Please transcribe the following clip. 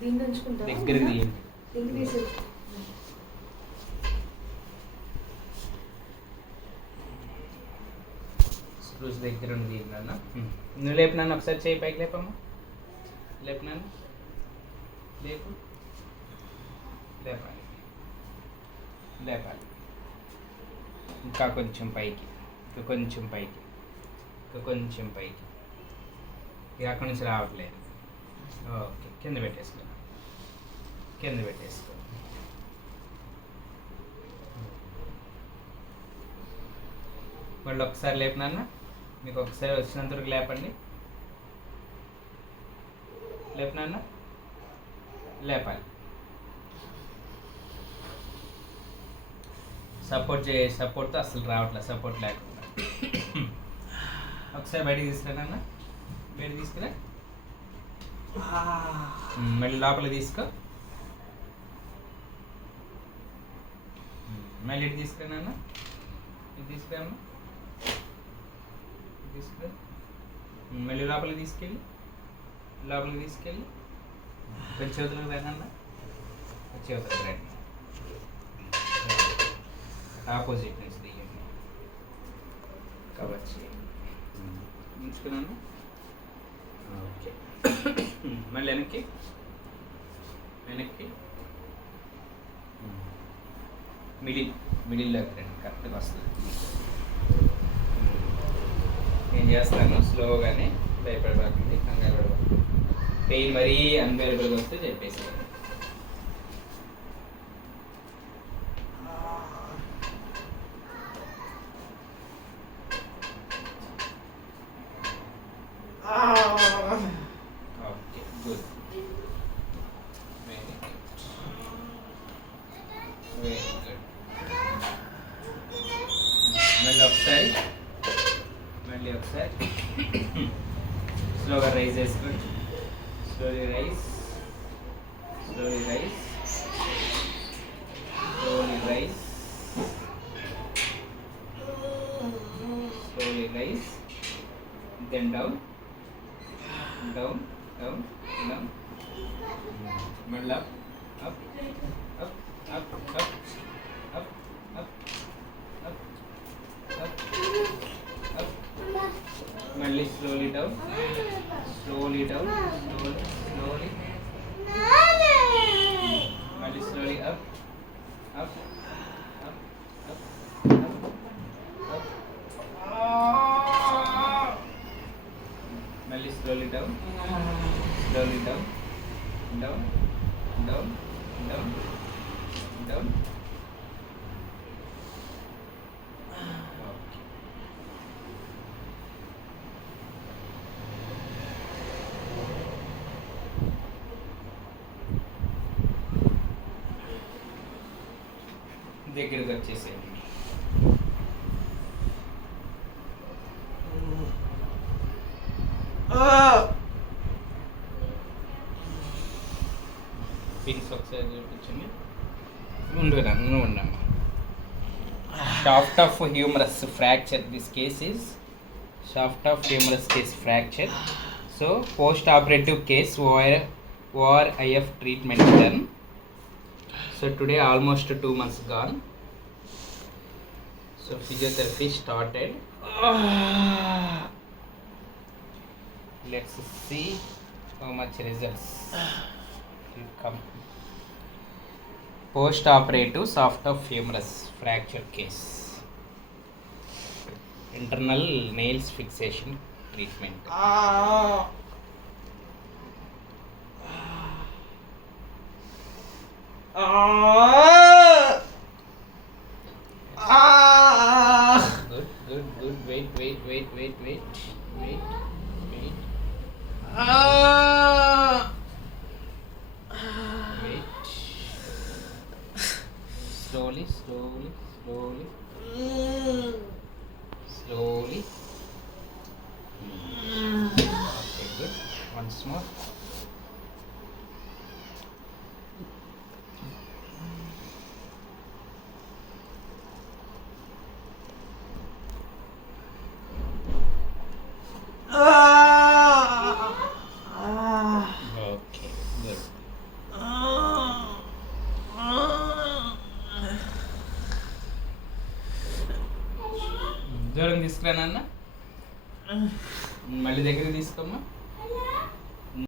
దీన్ని ఉంచుకుంటా దగ్గర తీయండి. దీన్ని తీసి స్క్రూస్ దగ్గర ఉంది నాన్న. నువ్వు లేపు నాన్న, ఒకసారి చేయి పైకి లేపమ్మా. లేపు నాన్న, లేపు. లేపాలి, లేపాలి. ఇంకా కొంచెం పైకి, ఇంకా కొంచెం పైకి, ఇంకా కొంచెం పైకి. ఇక అక్కడి నుంచి రావట్లేదు. ఓకే, కింద పెట్టేసుకో, కింద పెట్టేసుకో. మళ్ళీ ఒకసారి లేపు నాన్న. మీకు ఒకసారి వచ్చినంతవరకు లేపండి. లేపు నాన్న, లేపాలి. సపోర్ట్తో అసలు రావట్లేదు, సపోర్ట్ లేకుండా. ఒకసారి బయటికి తీసుకురా నాన్న, బయటికి తీసుకురా. మళ్ళీ లోపలికి తీసుకో. మళ్ళీ ఇటు తీసుకురా నాన్న, ఇది తీసుకురామ్మా, తీసుకురా. మళ్ళీ లోపలికి తీసుకెళ్ళి, లోపలికి తీసుకెళ్ళి కొంచెం వదలకు రానన్న, కొంచెం వదలకు రండి. ఆపోజిట్ నుంచి తీయండి, కవర్ చేయండి. ఉంచుకున్నాను. ఓకే, మళ్ళీ వెనక్కి, వెనక్కి. మిడిల్లోకి రండి, కరెక్ట్గా వస్తుంది. నేను చేస్తాను స్లోగానే, భయపడబాకండి, కంగారు పడబాకండి. పెయిన్ మరీ అన్వేరబుల్గా వస్తే చెప్పేసి. Okay, good, very good, very good. మళ్ళీ ఒకసారి, మళ్ళీ ఒకసారి స్లోగా రైజ్ చేసుకోండి. Slowly rise, slowly rise, slowly rise, slowly rise, then down, down, down, down, middle up, up, up, up, up, up, up, up, up, up, మళ్ళీ slowly down, slowly down, slowly, slowly, మళ్ళీ slowly up, up, up, up, up, up, మళ్ళీ slowly down, slowly down, down, down, down, down. దగ్గరికి వచ్చేసేయండి. పిన్స్ ఒకసారి చూపించండి. ఉండమ్మా. Shaft of humorous fracture. This case is shaft of humorous case fracture. So post operative case ORIF treatment done. So today almost 2 months gone. So physiotherapy started. Let's see how much results will come. Post operative soft of humerus fracture case. Internal nails fixation treatment. Good. Wait. Slowly. Okay, good. Once more. Okay, good. దూరం తీసుకురానన్న మళ్ళీ దగ్గరికి తీసుకోమ్మా.